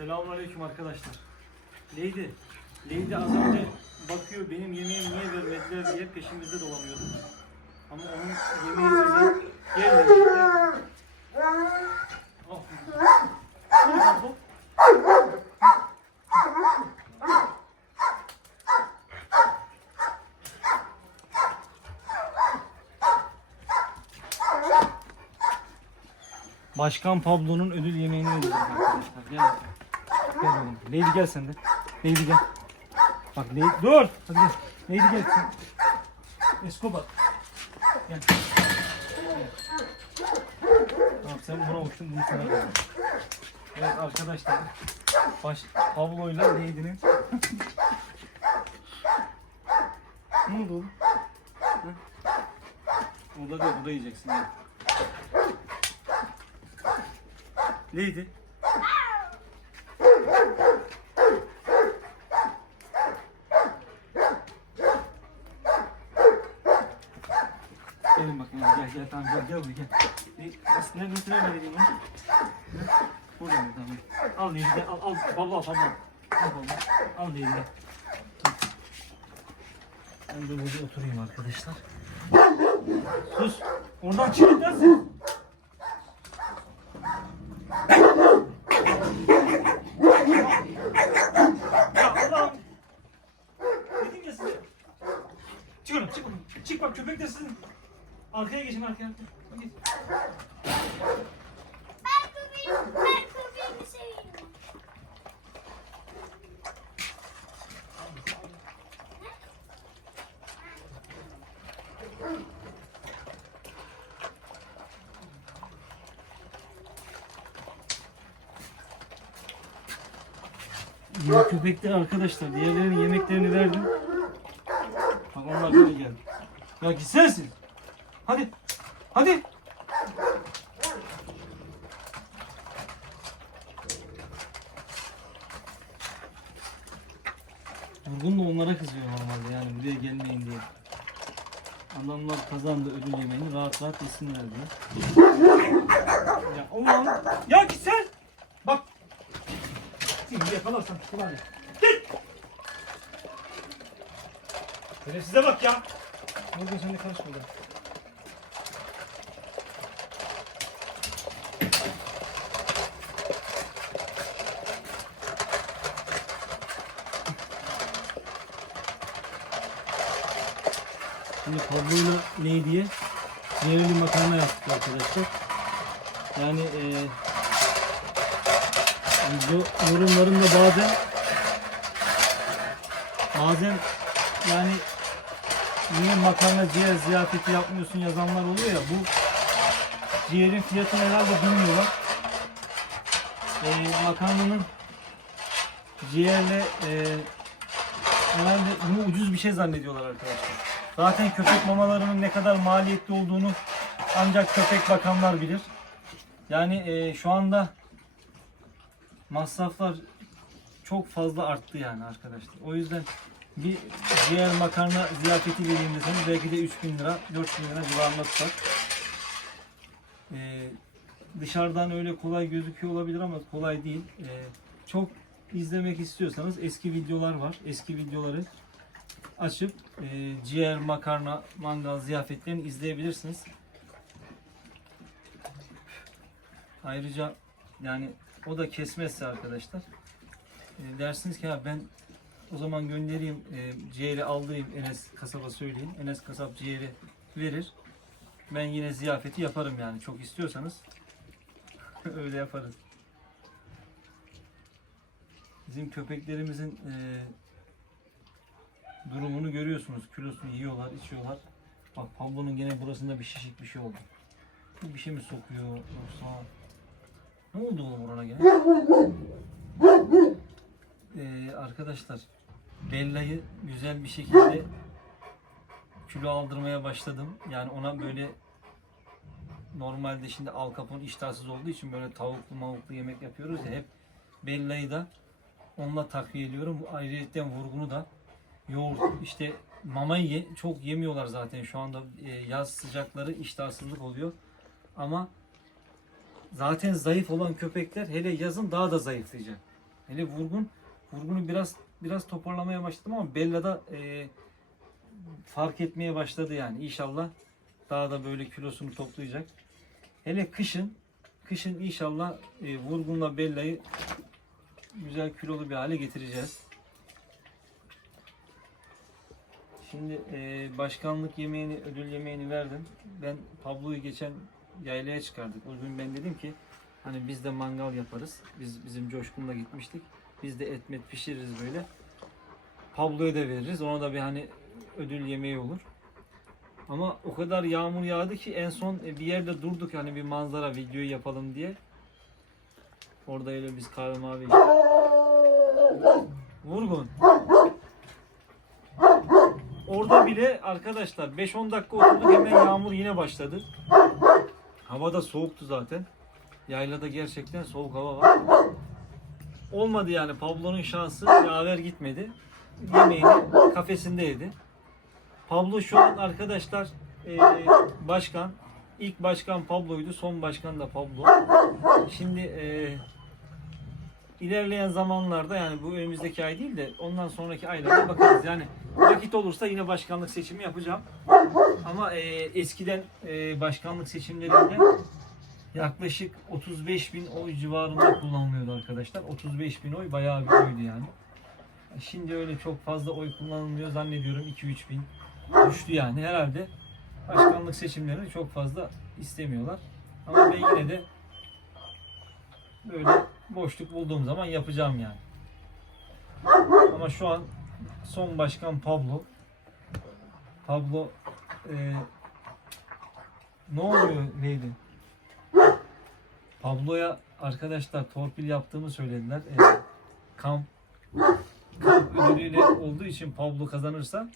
Selamünaleyküm arkadaşlar. Lady, Lady az önce bakıyor benim yemeğimi niye vermediler diye peşimizde dolanıyordu. Ama onun yemeği öyle gelmemiş. Ne bu? Başkan Pablo'nun ödül yemeğini vereceğiz arkadaşlar. Gel bakalım. Gel oğlum. Lady gel sen de. Lady gel. Bak Lady dur. Hadi gel. Lady gel sen. Escobar. Gel. Tamam sen buna uçtun bunu sana koydum. Evet arkadaşlar. Baş Pablo ile Lady'nin Ne oldu oğlum? Hı? O da değil, bu da yiyeceksin. Lady. Gelin bakayım gel gel tamam gel gel buraya gel. Nasıl ne nasıl nerede? Ne? Burada mı tamam. Al gel al al baba baba. Al baba. Al gel. Ben de burada oturayım arkadaşlar. Sus. Oradan çık nasıl? Ya Allah'ım. Dedim ya size. Çık oğlum çık oğlum. Çık bak köpek de sizin. Arkaya geçin arkaya. Git. Ben köpeğimi, ben köpeğimi seviyorum. Diğer köpekler arkadaşlar. Diğerlerinin yemeklerini verdim. Bak onlar böyle geldi. Ya gitsene siz. Hadi. Hadi. Vurgun da onlara kızıyor normalde yani buraya gelmeyin diye. Adamlar kazandı ödül yemeğini rahat rahat yesinler diye. Ya Allah'ım. Ya gitsene. Bak. Şimdi yakalarsan kulağını. Git. Şerefsize bak ya. Ne oluyor sen de karışma Şimdi Pablo'yla Lady'ye yerli makarna yaptık arkadaşlar. Yani bu yorumlarımda bazen bazen yani niye makarna ciğer ziyafeti yapmıyorsun yazanlar oluyor ya bu ciğerin fiyatını herhalde bilmiyorlar. Ee, makarnanın ciğerle e, herhalde bunu ucuz bir şey zannediyorlar arkadaşlar. Zaten köpek mamalarının ne kadar maliyetli olduğunu ancak köpek bakanlar bilir. Yani e, şu anda masraflar çok fazla arttı yani arkadaşlar. O yüzden bir ciğer makarna ziyafeti vereyim deseniz belki de 3000 lira, 4000 lira civarında tutar. Ee, dışarıdan öyle kolay gözüküyor olabilir ama kolay değil. Ee, çok izlemek istiyorsanız eski videolar var. Eski videoları açıp e, ciğer, makarna, mangal ziyafetlerini izleyebilirsiniz. Ayrıca yani o da kesmezse arkadaşlar e, dersiniz ki ha ben o zaman göndereyim e, ciğeri aldırayım Enes kasaba söyleyeyim. Enes kasap ciğeri verir. Ben yine ziyafeti yaparım yani çok istiyorsanız öyle yaparız. Bizim köpeklerimizin e, durumunu görüyorsunuz. Kilosunu yiyorlar, içiyorlar. Bak Pablo'nun gene burasında bir şişik bir şey oldu. Bu bir şey mi sokuyor yoksa ne oldu oğlum orana gene? Ee, arkadaşlar Bella'yı güzel bir şekilde kilo aldırmaya başladım. Yani ona böyle normalde şimdi Al Capone iştahsız olduğu için böyle tavuklu mavuklu yemek yapıyoruz ya hep Bella'yı da onunla takviye ediyorum. Bu Ayrıyetten vurgunu da yoğurt işte mamayı ye- çok yemiyorlar zaten şu anda e, yaz sıcakları iştahsızlık oluyor. Ama zaten zayıf olan köpekler hele yazın daha da zayıflayacak. Hele vurgun, vurgunu biraz biraz toparlamaya başladım ama Bella'da e, fark etmeye başladı yani. İnşallah daha da böyle kilosunu toplayacak. Hele kışın, kışın inşallah e, vurgunla Bella'yı güzel kilolu bir hale getireceğiz. Şimdi e, başkanlık yemeğini, ödül yemeğini verdim. Ben Pablo'yu geçen yaylaya çıkardık. O gün ben dedim ki hani biz de mangal yaparız. Biz bizim Coşkun'la gitmiştik. Biz de et met pişiririz böyle. Pablo'ya da veririz. Ona da bir hani ödül yemeği olur. Ama o kadar yağmur yağdı ki en son e, bir yerde durduk hani bir manzara videoyu yapalım diye. Orada öyle biz kahve mavi. Vurgun. Orada bile arkadaşlar 5-10 dakika oturduk hemen yağmur yine başladı. Hava da soğuktu zaten. Yaylada gerçekten soğuk hava var. Olmadı yani Pablo'nun şansı yaver gitmedi. Yemeğini kafesinde yedi. Pablo şu an arkadaşlar e, başkan. İlk başkan Pablo'ydu. Son başkan da Pablo. Şimdi e, ilerleyen zamanlarda yani bu önümüzdeki ay değil de ondan sonraki aylarda bakarız. Yani vakit olursa yine başkanlık seçimi yapacağım. Ama e, eskiden e, başkanlık seçimlerinde yaklaşık 35 bin oy civarında kullanılıyordu arkadaşlar. 35 bin oy bayağı bir oydu yani. Şimdi öyle çok fazla oy kullanılmıyor zannediyorum 2-3 bin düştü yani herhalde başkanlık seçimlerini çok fazla istemiyorlar. Ama ben yine de böyle boşluk bulduğum zaman yapacağım yani. Ama şu an son başkan Pablo. Pablo e, ne oluyor neydi? Pablo'ya arkadaşlar torpil yaptığımı söylediler. E, kamp kamp ödülüyle olduğu için Pablo kazanırsa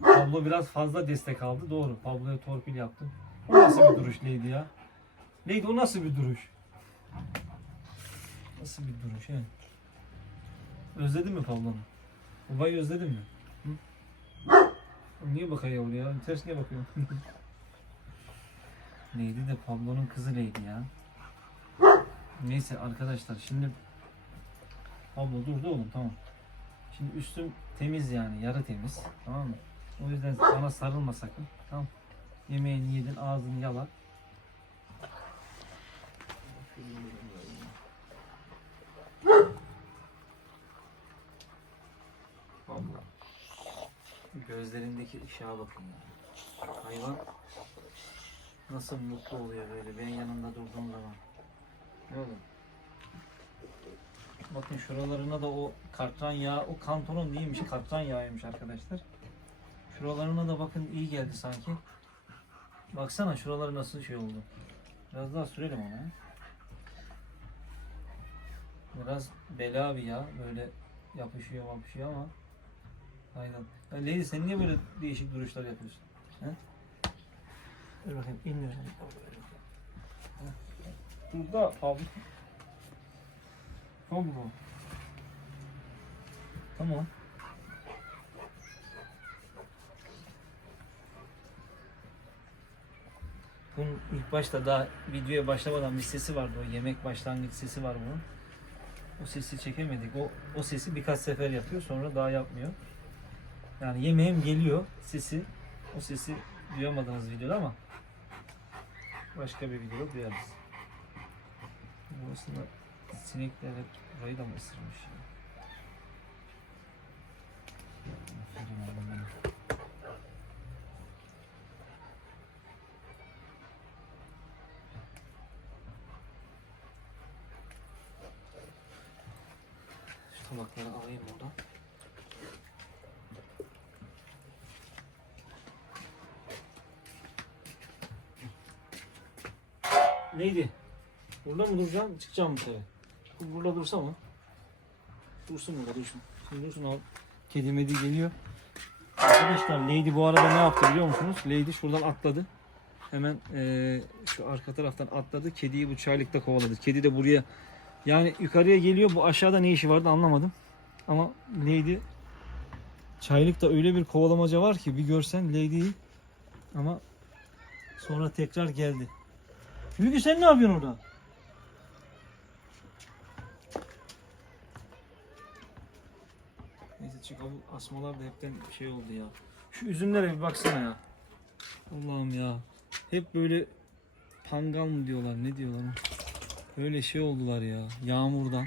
Pablo biraz fazla destek aldı. Doğru. Pablo'ya torpil yaptım. O nasıl bir duruş Lady ya? Lady o nasıl bir duruş? Nasıl bir duruş he? Özledin mi Pablo'nu? Babayı özledin mi? Niye bakıyor oraya? Ters niye bakıyor? Lady de Pablo'nun kızı Lady ya. Neyse arkadaşlar şimdi Pablo durdu oğlum tamam. Şimdi üstüm temiz yani yarı temiz tamam mı? O yüzden bana sarılma sakın tamam Yemeğini yedin ağzını yala. Pablo. Gözlerindeki ışığa bakın ya. Hayvan nasıl mutlu oluyor böyle ben yanında durduğum zaman. Ne olur? Bakın şuralarına da o katran yağı, o kantonun değilmiş, katran yağıymış arkadaşlar. Şuralarına da bakın iyi geldi sanki. Baksana şuraları nasıl şey oldu. Biraz daha sürelim ona. Biraz bela bir yağ, böyle yapışıyor yapışıyor ama aynen. Ya Leyli sen niye böyle değişik duruşlar yapıyorsun? He? Dur bakayım inmiyor. Dur da Pablo. Pablo. Tamam. Bunun ilk başta daha videoya başlamadan bir sesi vardı. O yemek başlangıç sesi var bunun. O sesi çekemedik. O, o sesi birkaç sefer yapıyor sonra daha yapmıyor. Yani yemeğim geliyor sesi. O sesi duyamadınız videoda ama başka bir videoda duyarız. Burasında sinekler hep burayı da mı ısırmış ya? Şu tabakları alayım oradan. Neydi? Burada mı duracağım? Çıkacağım dışarı. Bu burada dursa mı? Dursun burada dursun. Şimdi dursun al. Kedi medi geliyor. Arkadaşlar Lady bu arada ne yaptı biliyor musunuz? Lady şuradan atladı. Hemen eee, şu arka taraftan atladı. Kediyi bu çaylıkta kovaladı. Kedi de buraya yani yukarıya geliyor. Bu aşağıda ne işi vardı anlamadım. Ama Lady çaylıkta öyle bir kovalamaca var ki bir görsen Lady'yi ama sonra tekrar geldi. Hülgü sen ne yapıyorsun orada? Gerçi kabul asmalar da hepten şey oldu ya. Şu üzümlere bir baksana ya. Allah'ım ya. Hep böyle pangal mı diyorlar ne diyorlar ona? Böyle şey oldular ya yağmurdan.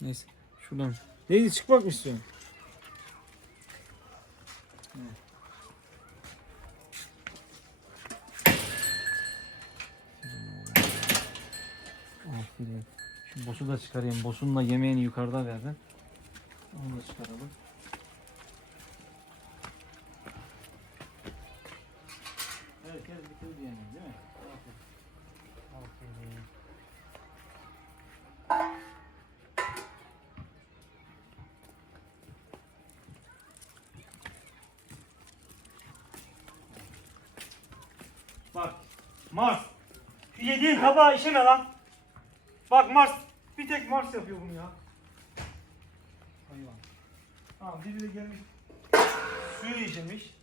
Neyse şuradan. Neydi çıkmak mı istiyorsun? Aferin. Şu bosu da çıkarayım. Bosunla yemeğini yukarıda verdin. Onu da çıkaralım. Herkes bitirdi yani değil mi? Aferin. Aferin. Bak Mars. Şu yediğin tabağı işeme lan. Bak Mars. Bir tek Mars yapıyor bunu ya. Hayvan. Tamam biri de gelmiş. Suyu içirmiş.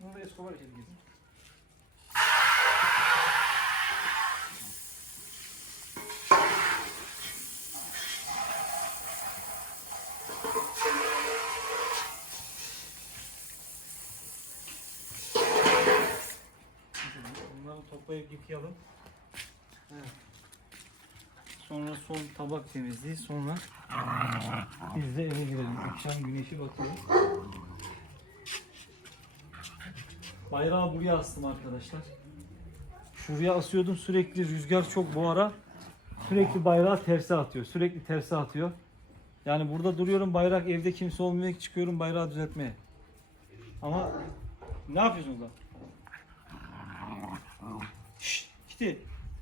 Bunu da Escobar gitsin. Bunları toplayıp yıkayalım. Evet. Sonra son tabak temizliği. Sonra biz de eve girelim. Akşam güneşi batıyor. Bayrağı buraya astım arkadaşlar. Şuraya asıyordum sürekli rüzgar çok bu ara. Sürekli bayrağı terse atıyor. Sürekli terse atıyor. Yani burada duruyorum bayrak evde kimse olmuyor çıkıyorum bayrağı düzeltmeye. Ama ne yapıyorsun orada? Şşt, Kitty.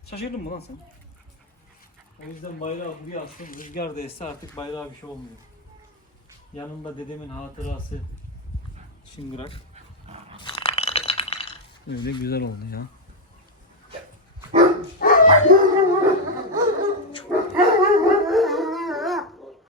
Şaşırdın mı lan sen? O yüzden bayrağı buraya astım. Rüzgar da esse artık bayrağa bir şey olmuyor. Yanında dedemin hatırası çıngırak. Öyle güzel oldu ya.